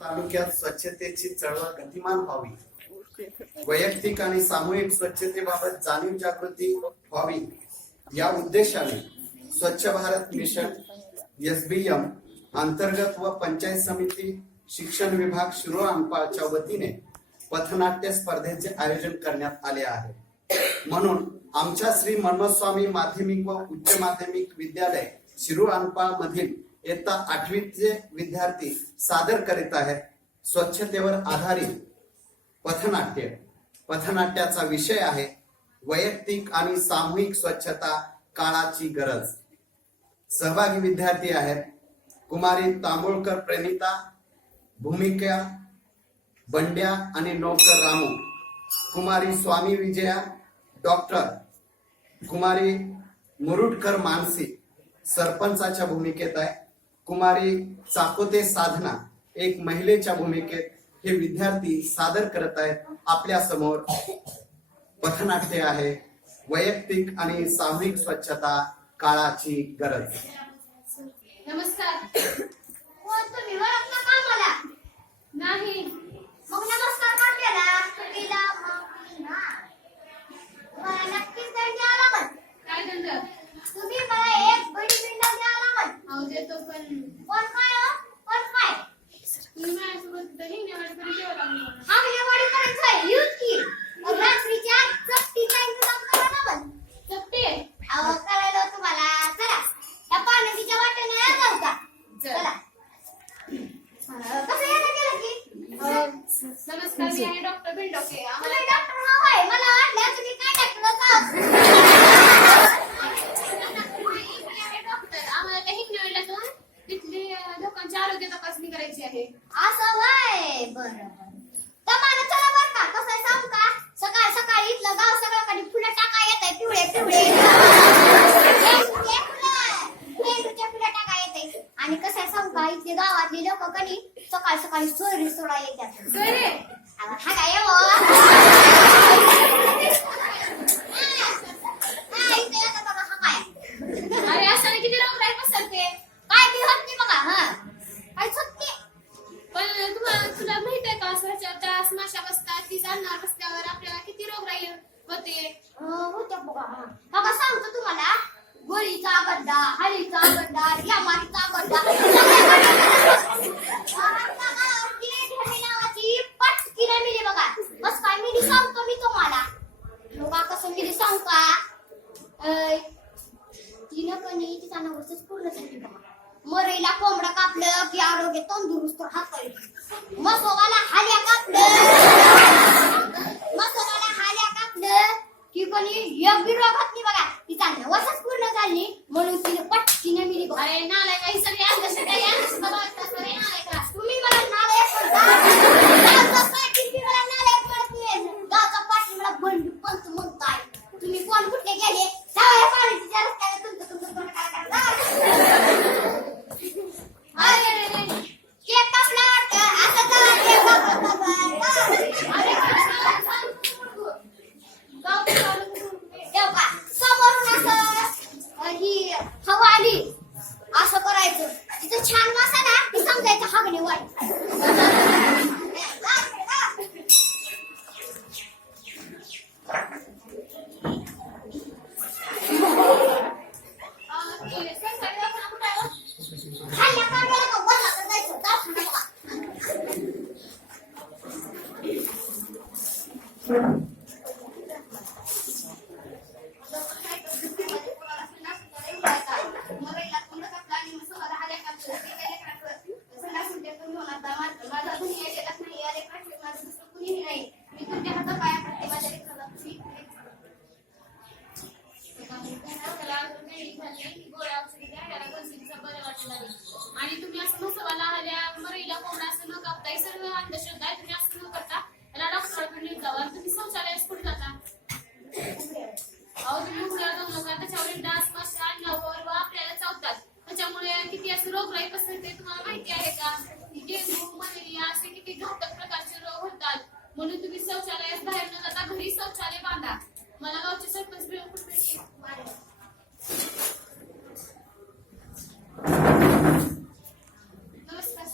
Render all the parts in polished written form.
तालुक्यात स्वच्छतेची चळवळ गतिमान व्हावी, वैयक्तिक आणि सामूहिक स्वच्छतेबाबत जाणीव जागृती व्हावी या उद्देशाने स्वच्छ भारत मिशन SBM अंतर्गत व पंचायत समिती शिक्षण विभाग शिरोळ अंपाळच्या वतीने पथनाट्य स्पर्धेचे आयोजन करण्यात आले आहे. म्हणून आमच्या श्री मनोस्वामी माध्यमिक व उच्च माध्यमिक विद्यालय शिरोळ अंपाळ मधील इयत्ता 8वीचे विद्यार्थी सादर करीत आहेत स्वच्छतेवर आधारित पथनाट्य. पथनाट्याचा विषय आहे वैयक्तिक आणि सामूहिक स्वच्छता काळाची गरज. सहभागी विद्यार्थी आहेत कुमारी तांबोळकर प्रणिता, भूमिका बंड्या आणि नौकर रामू, कुमारी स्वामी विजया डॉक्टर, कुमारी मुरुडकर मानसी सरपंचाच्या भूमिकेत आहे, कुमारी चाकोते साधना एक महिलेच्या भूमिकेत हे विद्यार्थी सादर करत आहेत. आपल्या समोर पथनाट्य आहे वैयक्तिक आणि सामूहिक स्वच्छता काळाची गरज. नमस्कार. कोण तुम्ही ओळखला का मला? नाही. मग नमस्कार म्हटलेला तुला मग ना मला नक्कीच दंड आला मग. काय दंड? तुम्ही मला एक बडी बिंड द्याला मग. अहो देतो पण कोण काय हो? कोण काय? तुम्ही माझ्यासोबत दही नेवाडी परिचय लागला. हा नेवाडी करायचं यूज की. मग रात्रीच्या चपटीचा इंतजाम करा ना मग. चपटी? अहो करायला तुम्हाला चला. या पाण्याच्या वाटेने जाऊ का? चला. कसं यायला गेलं की? नमस्कार, मी आहे डॉक्टर भिंडोके. आम्हाला डॉक्टर नाव आहे. मला वाटलं तुम्ही काय डॉक्टर डॉक्टर. आम्हाला त्या हिंगणीतून तिथली लोकांची आरोग्य तपासणी करायची आहे. असं वय. बरं तमाना चला बरं का. कसं आहे सांगू का? सकाळी सकाळी इथलं गाव सगळ्याकडे फुलं टाका येत आहे पिवळे पिवळे फुलं टाका येत आहे. आणि कसं आहे सांगू का? इथले गावातली लोक कधी सकाळी सकाळी सोयरी सोडा येतात. सोयरे हा काय अरे असं किती रोग राहील पसरते काय बी होत नाही बघा. हा काय होत पण तुला माहित आहे का डास माशा बसतात ती जाणार बसल्यावर आपल्याला किती रोग राहील होते. होते बघा सांगतो तुम्हाला. गोळीचा गड्डा, हळीचा गड्डा, यामारीचा गड्डा, नावाची पटकीने मिली बघा. बस काय मिली सांगतो मी तुम्हाला. बघा कसं मिली सांगू का? तिनं कणी तिचा नवरच पूर्ण झाली बघा. मरेला कोंबडा कापलं की आरोग्य तंदुरुस्त राहतंय. मसोबाला हाल्या कापलं की कोणी एक बी रोग होत नाही बघा. तिचा नवसच पूर्ण झाली म्हणून तिने पटकीने मिली बघा. अरे नालाय काही सगळे अंधश्रद्धा वाटतात. अरे नालाय का तुम्ही मला नालाय गावचा पाठी मला बंड पंत म्हणताय. तुम्ही कोण कुठे गेले सवय पाण्याच्या रस्त्याने तुमचं तुमचं काय केक कापला वाटतं असं समोरून असं ही हवा आली असं करायचं. तिथं छान वासा ना ती समजायचं हागणे वाट. आणि तुम्ही असं मसवाला आल्या मरीला कोंबडा असं न कापता ही सर्व अंधश्रद्धा आहे. तुम्ही असं न करता त्याला डॉक्टरांकडे जावा. तुम्ही शौचालयास कुठे जाता? अहो तुम्ही उघड्या जाऊ नका. त्याच्यावर डास माशा अन्नावर व आपल्याला चावतात. त्याच्यामुळे किती असं रोगराई पसरते तुम्हाला माहिती आहे का? डेंग्यू, मलेरिया असे किती घातक प्रकारचे रोग होतात. म्हणून तुम्ही शौचालयास बाहेर न जाता घरी शौचालय बांधा. मला गावचे सरपंच मिळून कुठे नमस्कार.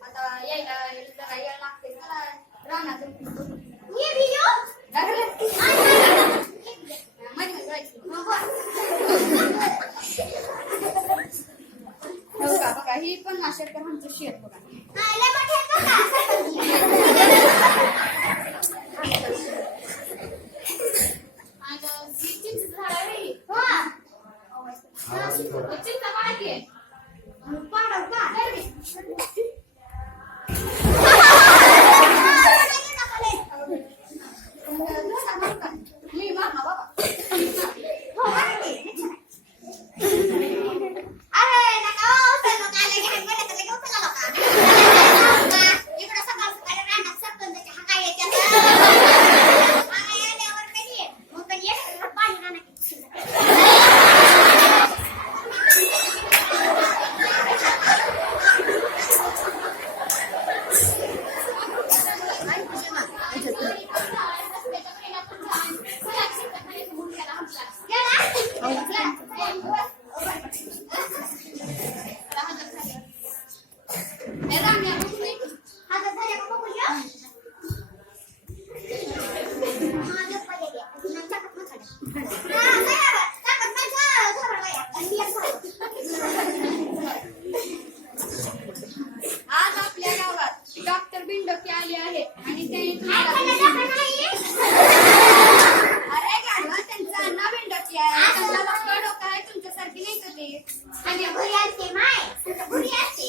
आता यायला जरा यायला लागते मला रानात ये बियो हो का बघा ही पण शेतकरी आमचं शेत बघा आज आपल्या गावात डॉक्टर बिंडोके आले आहेत आणि अरे गाढवा त्यांचा अण्णा बिंडोके आहे त्यांना डॉक्टर डोका आहे तुमच्यासारखी नाही का ते आणि घरी असते माय घरी असते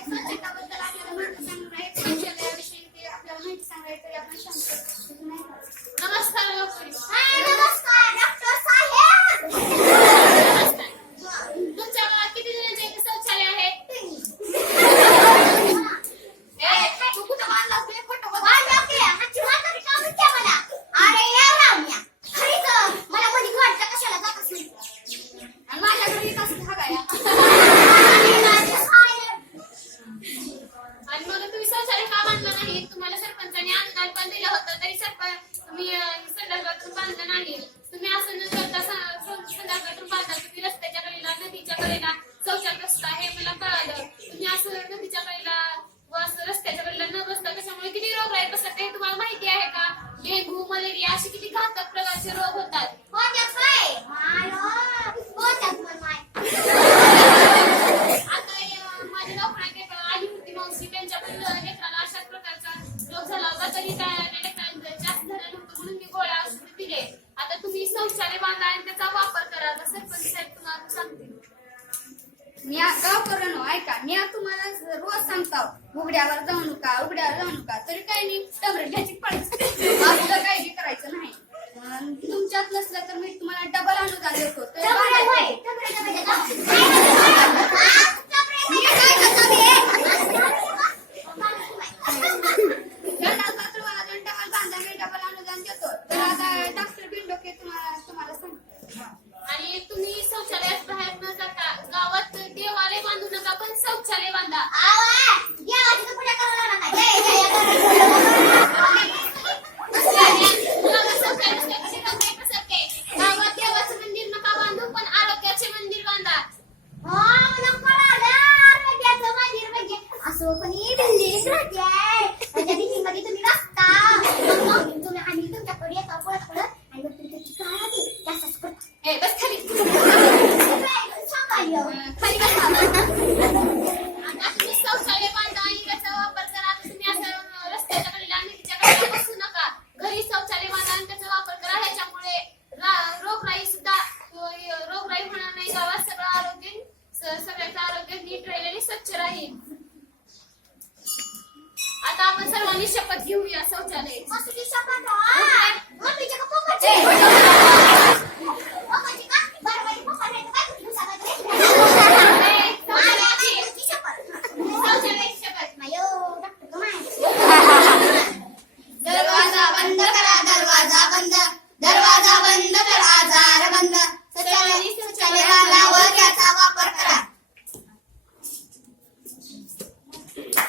स्वच्छताबद्दल आपल्याला माहिती सांगणार आहे शौचालयाविषयी ते आपल्याला माहिती सांगायचं तरी आपण सांगतो. नमस्कार नमस्कार डॉक्टर साहेब तुमच्या गावात किती जणांचे इथे शौचालय आहे तू कुठं बांधलास तुझे फोटो बांधला की आजची वाटत का म्हणते मला अरे एवढा म्या खरीच मला कोणी वाटतं कशाला जातच नाही आणि माझ्या घरी कसं धागाया आणि मग तुम्ही शौचालय का बांधलं नाही तुम्हाला सरपंचाने अनुदान पण दिलं होतं तरी सरपंच तुम्ही संदर्भातून बांधलं नाही तुम्ही असं न करता संदर्भातून बांधा तुम्ही रस्त्याच्या कडेला नदीच्या कडेला शौचालयग्रस्त आहे मला कळालं तुम्ही असं नदीच्या कडेला व असं रस्त्याच्या कडेला न बसता त्याच्यामुळे किती रोग राहील बसतात ते तुम्हाला माहिती आहे का डेंग्यू मलेरिया असे किती घातक प्रकारचे रोग होतात आता माझ्या डॉक्टरांकडे आली होती मावशी त्यांच्याकडे लेकराला अशाच प्रकारचा रोग झाला होता तरी त्या लेकरांना जास्त झालं नव्हतं म्हणून मी गोळ्या औषध दिले आता तुम्ही शौचालय बांधा आणि त्याचा वापर करा सरपंच साहेब तुम्हाला सांगतील मी गावकऱ्यांनो ऐका मी तुम्हाला रोज सांगतो उघड्यावर जाऊ नका तरी काही नाही डबल घ्यायची पडायची असलं काही करायचं नाही तुमच्यात नसलं तर मी तुम्हाला डबल अनुदान देतो डबल अनुदान देतो तर आता डॉक्टर बिंडोके तुम्हाला सांगतो आणि तुम्ही शौचालयात बाहेर न जाता गावात देवालय बांधू नका पण शौचालय बांधा गावात देवाचं मंदिर नका बांधू पण आरोग्याचे मंदिर बांधा असं पण बिल्डिंग राहते बिल्डिंग मध्ये तुम्ही रस्ता तुम्ही आणि तुमच्याकडे येता पळत आणि मग तुमची काय राहते जास्तच करता बस खाली खाली बसा आता तुम्ही शौचालय बांधा आणि त्याचा वापर करा तुम्ही असं रस्त्याच्या कडेला आणि तिच्या कडेला बसू नका घरी शौचालय बांधा आणि त्याचा वापर करा ह्याच्यामुळे रोगराई होणार नाही गावात सगळ्याचं आरोग्य नीट राहील आणि स्वच्छ राहील आता आपण सर्वांनी शपथ घेऊया शौचालय